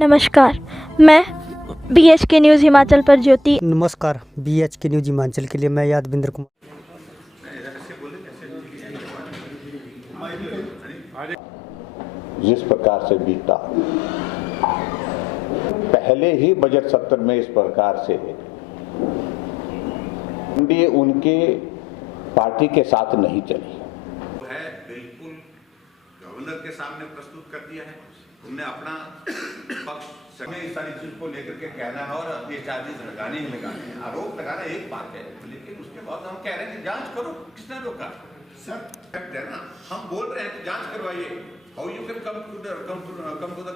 नमस्कार, मैं BHK news Himachal पर ज्योति। नमस्कार, BHK न्यूज़ हिमाचल के लिए मैं यादविंद्र कुमार। जिस प्रकार से बीता, पहले ही बजट सत्र में इस प्रकार से एनडीए उनके पार्टी के साथ नहीं चली है। बिल्कुल गवर्नर के सामने प्रस्तुत कर दिया है। हमने अपना पक्ष हमें इस सारी चीज को लेकर के कहना है और ये चार्जेस लगाने ही लगाने हैं। आरोप लगाना एक बात है, लेकिन उसके बाद हम कह रहे हैं कि जांच करो। किसने रोका सर? ना हम बोल रहे हैं कि जांच करवाइए। How you can come to the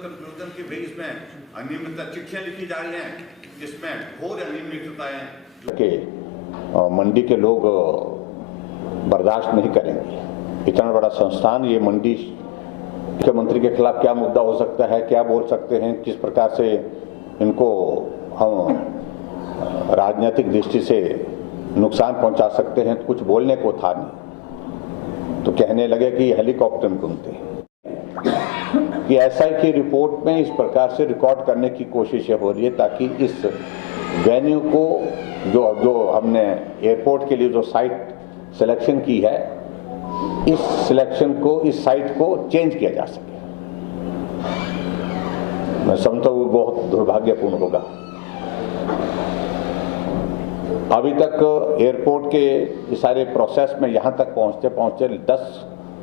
conclusion कि भाई इसमें अनियमितता, चिट्ठियां लिखी जा रही हैं जिसमें घोर अनियमितताएं कि मंडी के लोग बर्दाश्त नहीं करेंगे। इतना बड़ा संस्थान, ये मंडी, मुख्यमंत्री के खिलाफ क्या मुद्दा हो सकता है, क्या बोल सकते हैं, किस प्रकार से इनको हम राजनीतिक दृष्टि से नुकसान पहुंचा सकते हैं, कुछ बोलने को था नहीं। तो कहने लगे कि हेलीकॉप्टर में घूमते हैं कि एसआई की रिपोर्ट में इस प्रकार से रिकॉर्ड करने की कोशिशें हो रही है ताकि इस वेन्यू को जो हमने एयरपोर्ट के लिए जो साइट सिलेक्शन की है, इस सिलेक्शन को, इस साइट को चेंज किया जा सके। मैं समझता हूँ बहुत दुर्भाग्यपूर्ण होगा। अभी तक एयरपोर्ट के इस सारे प्रोसेस में यहाँ तक पहुँचते पहुँचते 10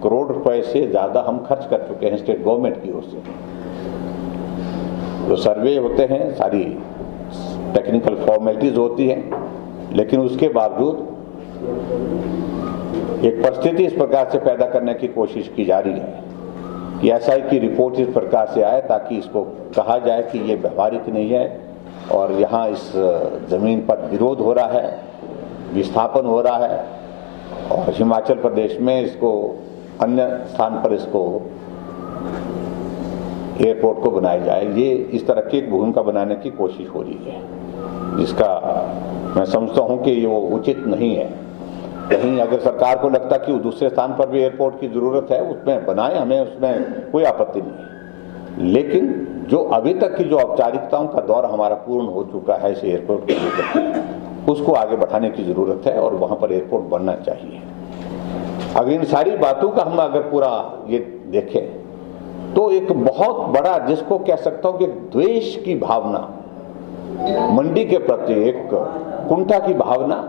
करोड़ रुपए से ज़्यादा हम खर्च कर चुके हैं स्टेट गवर्नमेंट की ओर से। जो सर्वे होते हैं, सारी टेक्निकल फॉर्मेलिटीज होती हैं, लेकिन उसके बावजूद एक परिस्थिति इस प्रकार से पैदा करने की कोशिश की जा रही है कि एसआई की रिपोर्ट इस प्रकार से आए ताकि इसको कहा जाए कि ये व्यवहारिक नहीं है और यहाँ इस जमीन पर विरोध हो रहा है, विस्थापन हो रहा है और हिमाचल प्रदेश में इसको अन्य स्थान पर इसको एयरपोर्ट को बनाया जाए। ये इस तरह की एक भूमिका बनाने की कोशिश हो रही है, जिसका मैं समझता हूँ कि वो उचित नहीं है। कहीं अगर सरकार को लगता कि दूसरे स्थान पर भी एयरपोर्ट की जरूरत है, उसमें बनाए, हमें उसमें कोई आपत्ति नहीं। लेकिन जो अभी तक की जो औपचारिकताओं का दौर हमारा पूर्ण हो चुका है इस एयरपोर्ट के लेकर, उसको आगे बढ़ाने की जरूरत है और वहां पर एयरपोर्ट बनना चाहिए। अगर इन सारी बातों का हम अगर पूरा ये देखें तो एक बहुत बड़ा, जिसको कह सकता हूं कि द्वेष की भावना मंडी के प्रति, एक कुंठा की भावना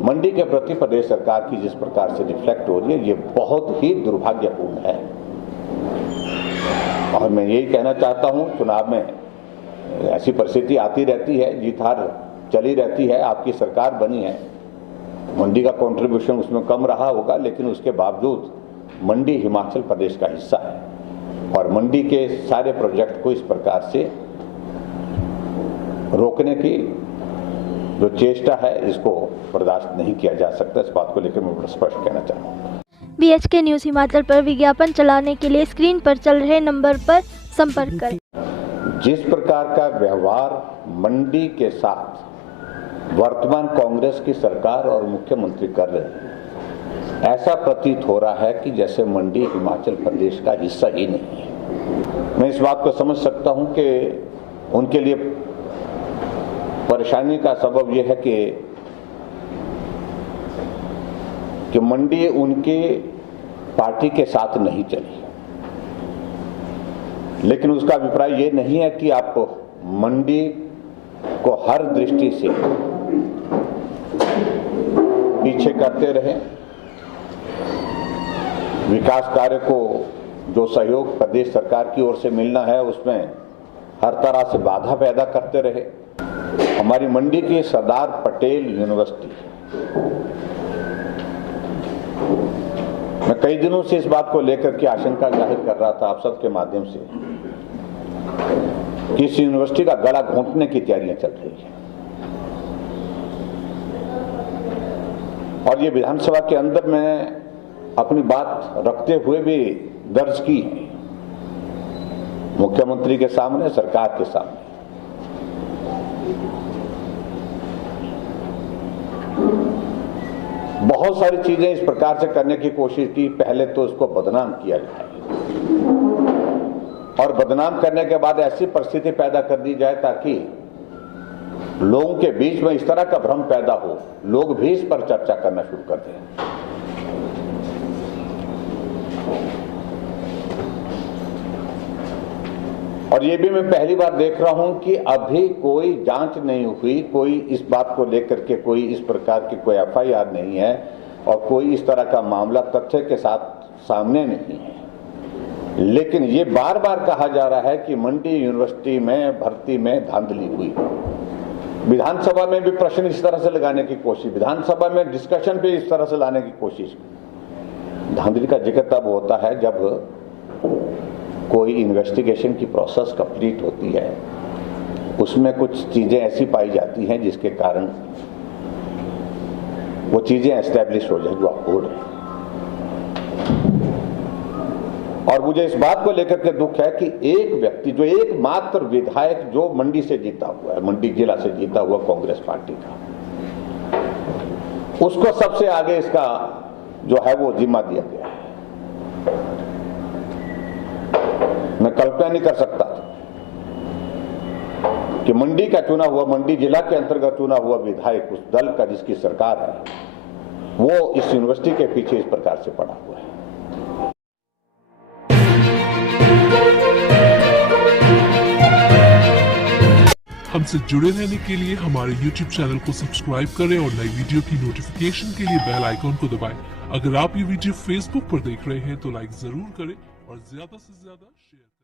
मंडी के प्रति प्रदेश सरकार की जिस प्रकार से रिफ्लेक्ट हो रही है, ये बहुत ही दुर्भाग्यपूर्ण है। और मैं यही कहना चाहता हूं, चुनाव में ऐसी परिस्थिति आती रहती है, जीत हार चली रहती है। आपकी सरकार बनी है, मंडी का कंट्रीब्यूशन उसमें कम रहा होगा, लेकिन उसके बावजूद मंडी हिमाचल प्रदेश का हिस्सा है और मंडी के सारे प्रोजेक्ट को इस प्रकार से रोकने की जो चेष्टा है, इसको बर्दाश्त नहीं किया जा सकता। इस बात को लेकर मैं बड़ा स्पष्ट कहना चाहूँगा। BHK न्यूज़ हिमाचल पर विज्ञापन चलाने के लिए स्क्रीन पर चल रहे नंबर पर संपर्क करें। जिस प्रकार का व्यवहार मंडी के साथ वर्तमान कांग्रेस की सरकार और मुख्यमंत्री कर रहे हैं, ऐसा प्रतीत हो रहा है कि जैसे मंडी हिमाचल प्रदेश का हिस्सा ही नहीं है। मैं इस बात को समझ सकता हूं कि उनके लिए परेशानी का सबब यह है कि मंडी उनके पार्टी के साथ नहीं चली, लेकिन उसका अभिप्राय यह नहीं है कि आप मंडी को हर दृष्टि से पीछे करते रहे। विकास कार्य को जो सहयोग प्रदेश सरकार की ओर से मिलना है, उसमें हर तरह से बाधा पैदा करते रहे। हमारी मंडी की सरदार पटेल यूनिवर्सिटी, मैं कई दिनों से इस बात को लेकर के आशंका जाहिर कर रहा था आप सबके माध्यम से कि इस यूनिवर्सिटी का गला घोंटने की तैयारियां चल रही है और ये विधानसभा के अंदर मैं अपनी बात रखते हुए भी दर्ज की है, मुख्यमंत्री के सामने, सरकार के सामने। बहुत सारी चीजें इस प्रकार से करने की कोशिश की। पहले तो इसको बदनाम किया जाए और बदनाम करने के बाद ऐसी परिस्थिति पैदा कर दी जाए ताकि लोगों के बीच में इस तरह का भ्रम पैदा हो, लोग भी इस पर चर्चा करना शुरू कर दें। और ये भी मैं पहली बार देख रहा हूं कि अभी कोई जांच नहीं हुई, कोई इस बात को लेकर के कोई इस प्रकार की कोई एफआईआर नहीं है और कोई इस तरह का मामला तथ्य के साथ सामने नहीं है। लेकिन ये बार बार कहा जा रहा है कि मंडी यूनिवर्सिटी में भर्ती में धांधली हुई। विधानसभा में भी प्रश्न इस तरह से लगाने की कोशिश, विधानसभा में डिस्कशन पे इस तरह से लाने की कोशिश। धांधली का जिक्र तब होता है जब कोई इन्वेस्टिगेशन की प्रोसेस कंप्लीट होती है, उसमें कुछ चीजें ऐसी पाई जाती हैं जिसके कारण वो चीजें एस्टेब्लिश हो जाए जो आप बोल रहे हैं। और मुझे इस बात को लेकर के दुख है कि एक व्यक्ति जो एकमात्र विधायक जो मंडी से जीता हुआ है, मंडी जिला से जीता हुआ कांग्रेस पार्टी का, उसको सबसे आगे इसका जो है वो जिम्मा दिया गया है। मैं कल्पना नहीं कर सकता कि मंडी का चुना हुआ, मंडी जिला के अंतर्गत चुना हुआ विधायक उस दल का जिसकी सरकार है, वो इस यूनिवर्सिटी के पीछे इस प्रकार से पड़ा हुआ है। हमसे जुड़े रहने के लिए हमारे YouTube चैनल को सब्सक्राइब करें और नई वीडियो की नोटिफिकेशन के लिए बेल आइकॉन को दबाएं। अगर आप ये वीडियो Facebook पर देख रहे हैं तो लाइक जरूर करें और ज्यादा से ज्यादा शेयर